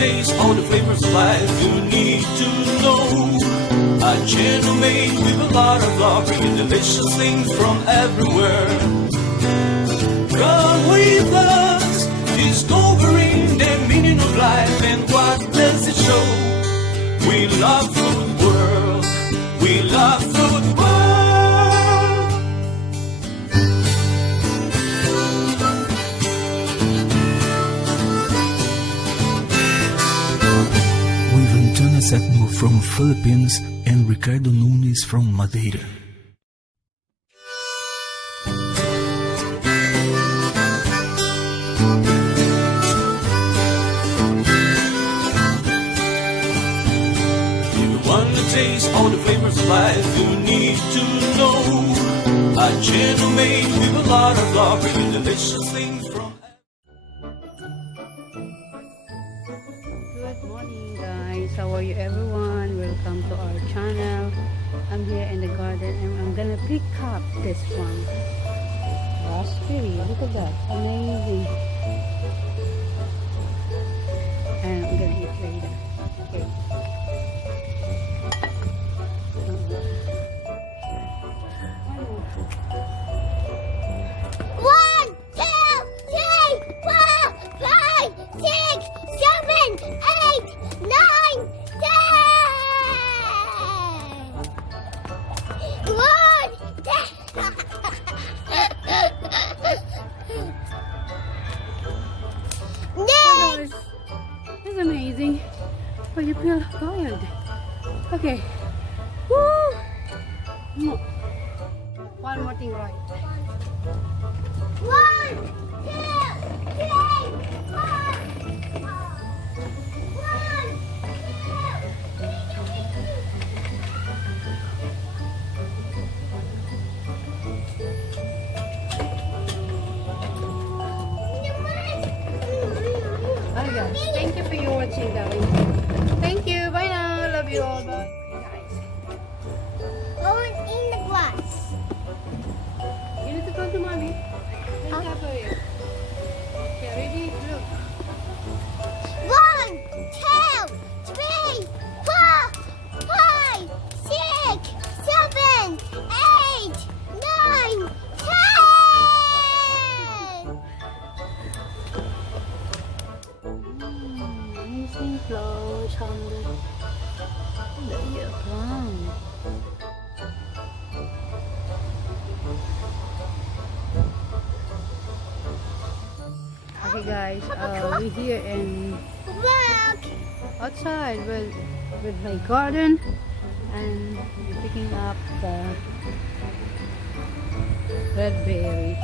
taste all the flavors of life you need to know. A channel made with a lot of love, bringing delicious things from everywhere. Come with us, discovering the meaning of life and what does it show. We love food world, we love food world. With Antonia Septimo from Philippines and Ricardo Nunes from Madeira. Taste all the flavors of life you need to know. A channel made with a lot of love, bringing delicious things from. Good morning guys, how are you everyone? Welcome to our channel. I'm here in the garden and I'm gonna pick up this one. Raspberry, look at that, amazing. And I'm gonna eat later. Okay. That's amazing. But you feel tired. Okay. Woo! One more thing right. 1, 2, 3, 4. 1, 2. Bye guys. Thank you for your watching guys. Thank you. Bye now. Love you all. Bye guys. Oh, it's in the glass. You need to go to mommy. Let's have for you. Okay, ready? Look. 1, 2, 3, 4, 5, 6, 7, 8, 9, 10. Amazing clothes on the plant. Okay guys, we're here in outside with my garden and we're picking up the red berry.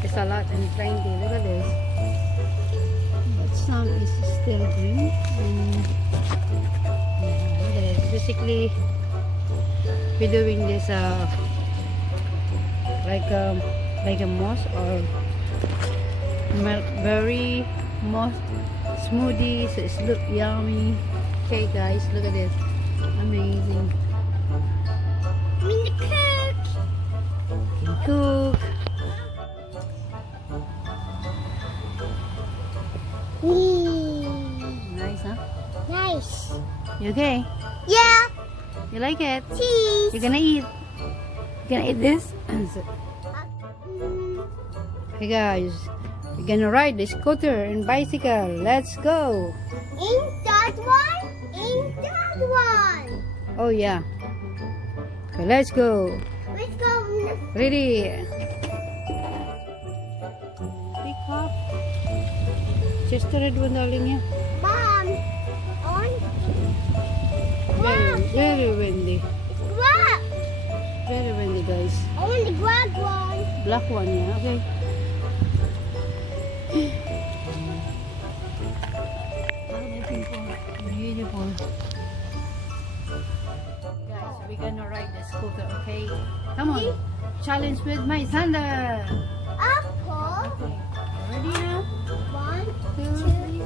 There's a lot and plenty. Look at this. Some is still green and yeah, look at it. Basically we're doing this like a moss or berry moss smoothie, so it's look yummy. Okay guys, look at this, amazing. I'm in the cook. You can cook. Nice, huh? Nice. You okay? Yeah. You like it? Cheese. You're gonna eat? You gonna eat this? Hey guys, we're gonna ride the scooter and bicycle. Let's go. In that one. In that one. Oh yeah. Okay, let's go. Let's go. Ready? Pick up. Sister red one darling niya. Mom. On. Very windy. Grab. Very windy guys. I want the grab one. Black one, yeah. Okay. Beautiful. Guys, we're gonna ride the scooter, okay? Come on. Challenge with my sandal. Apple. Okay. Ready now? 1, 2, 3.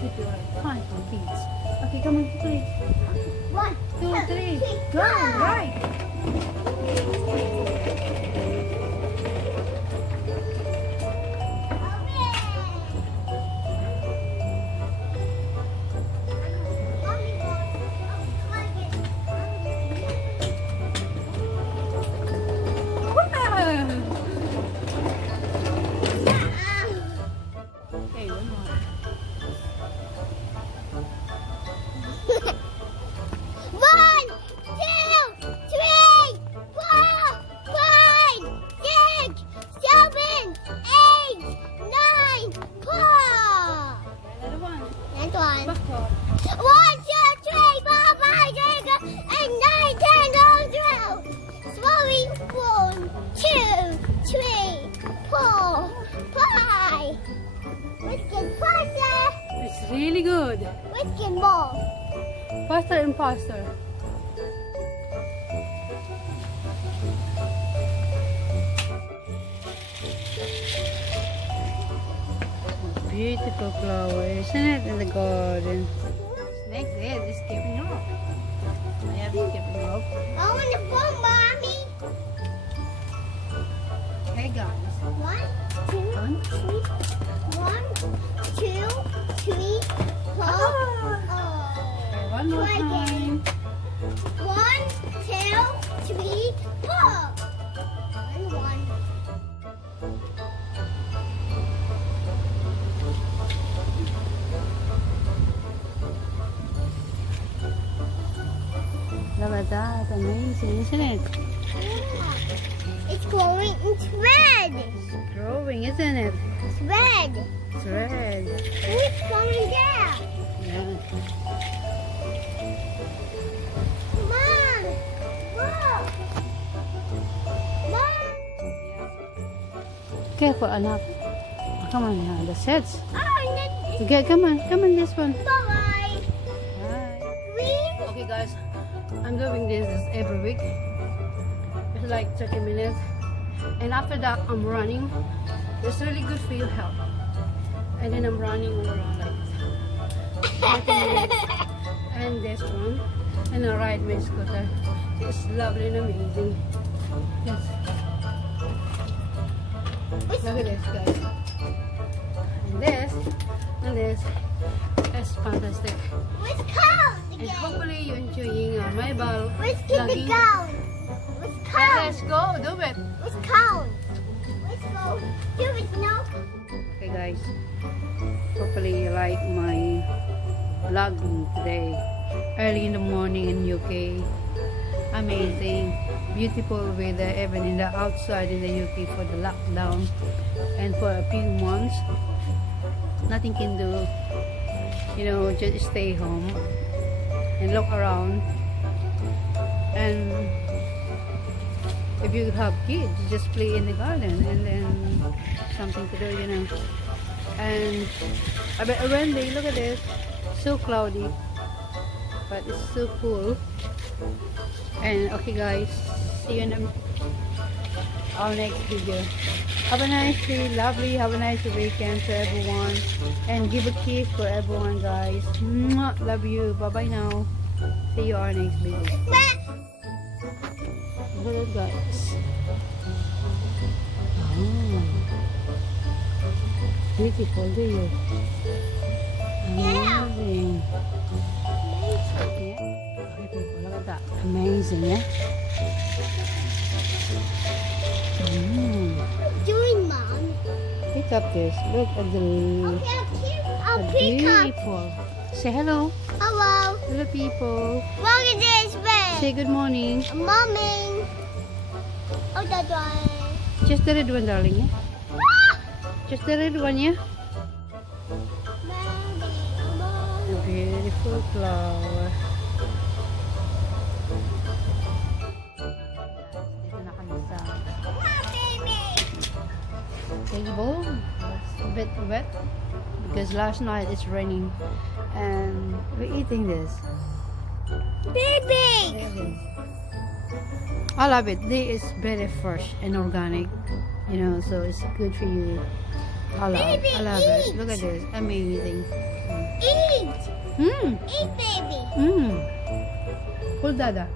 sleepy already. Come on, kids. Okay, come on, please. 1, 2, 3. Go, right. Okay, one more. 1, 2, 3, 4, 5, 6, 7, 8, 9, 10. Another one. Next one. Backward. 1, 2, 3, 4, 5, 6, 8, 9, 10, 11, 12. Slowly. 1, 2, 3, 4, 5. Let's get faster. It's really good. Let's get more. Faster and faster. Beautiful flower, isn't it, in the garden? Next head is keeping up. I have to keep it up. I want to phone, Mommy. Hey guys. 1, 2, 3. 1, 2, 3, 4. Okay, one more Try time. again. 1, 2, 3, 4. And 1. Look at that, amazing, isn't it? It's growing. It's red. It's growing, isn't it? It's red. It's red. It's growing there. Yeah. Mom. Look. Mom. Careful, anak. Oh, come on, now, the sets. Oh, that's Okay, come on, this one. bye. Bye. Green. Okay guys, I'm doing this every week. It's like 30 minutes. And after that, I'm running. It's really good for your health. And then I'm running all around like 30 minutes. And this one. And I ride my scooter. It's lovely and amazing. Yes. Look at this guys. And this is fantastic. Let's count And again. hopefully you're enjoying my ball. Let's keep it going. Let's count. Let's go, do it. Let's count. Let's go. Do it now. Okay guys, hopefully you like my vlogging today. Early in the morning in UK. Amazing. Beautiful weather even in the outside in the UK for the lockdown. And for a few months, nothing can do. You know, just stay home and look around. And if you have kids, just play in the garden and then something to do, you know. And when they look at this, so cloudy, but it's so cool. And okay guys, see you in our next video. Have a nice day, lovely, have a nice weekend to everyone, and give a kiss for everyone guys. Mwah, love you, bye bye now. See you our next video. Look at that guys. Oh, beautiful, do you? Amazing. Yeah. Okay, people, look at that. Amazing, yeah? Doing, Mom. Pick up this. Look at the I'll pick up. beautiful. Say hello. Hello. Hello, people. Look at this bed. Say good morning. Mommy. Oh, that one. Just the red one, darling. Yeah? Just the red one, yeah? A beautiful flower. Dito na kami sa table. It's a bit wet because last night it's raining and we're eating this. Baby. There it is. I love it. This is very fresh and organic, you know, so it's good for you. I love Baby, it. eat. Look at this. Amazing. Eat. Eat. Mmm. Eat, baby. Mmm. Pull Dada.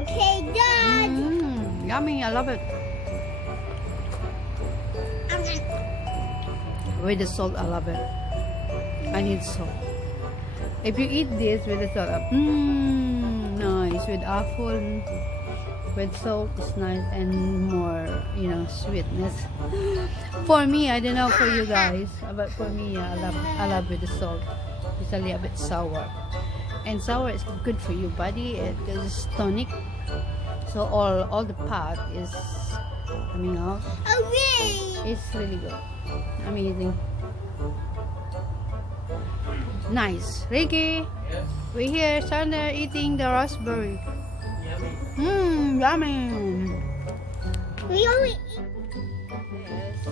Okay, Dad. Mmm. Yummy. I love it. With the salt, I love it. I need salt. If you eat this with the salt, nice. With apple, with salt, it's nice and more, sweetness. For me, I don't know for you guys, but for me, I love with the salt. It's a little bit sour, and sour is good for your body. It's tonic. So all the part is coming out. Okay. It's really good. Amazing. Nice. Ricky, Yes. we're here, Sander, eating the raspberry. Yummy. Yummy. We only eat. Yes.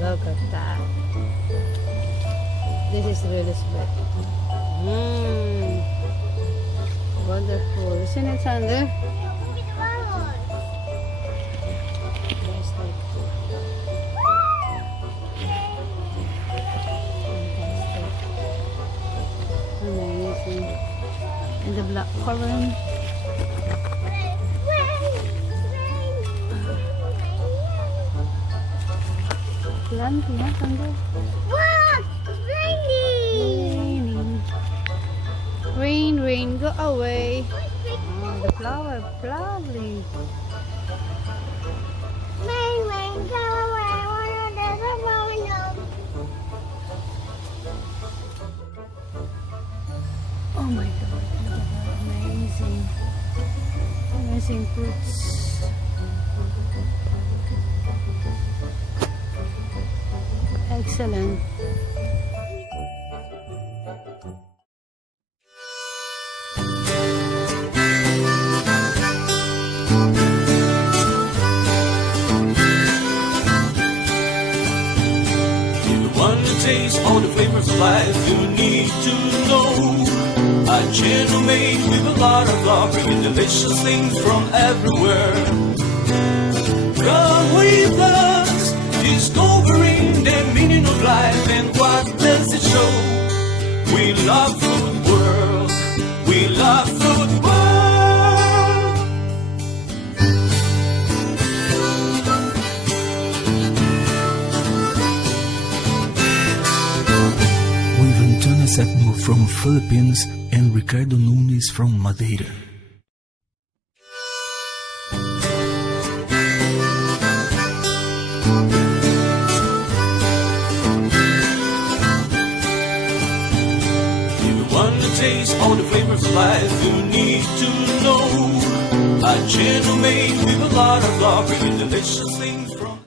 Look at that. This is really sweet. Wonderful. Isn't it, Sander? Yes, like amazing. And the black currant. Plenty, huh, Sander? Wow, it's raining. Raining. Rain, go away. Oh, the flower, lovely. Rain, rain, go away. There's a rain. Oh my god, look at that. Amazing. Amazing fruits. Excellent. Taste all the flavors of life you need to know. A channel made with a lot of love, bringing delicious things from everywhere. Come with us, discovering the meaning of life and what does it show. We love food world, we love food world. Septimo from Philippines and Ricardo Nunes from Madeira. If you want to taste all the flavors of life, you need to know. A channel made with a lot of love, bringing delicious things from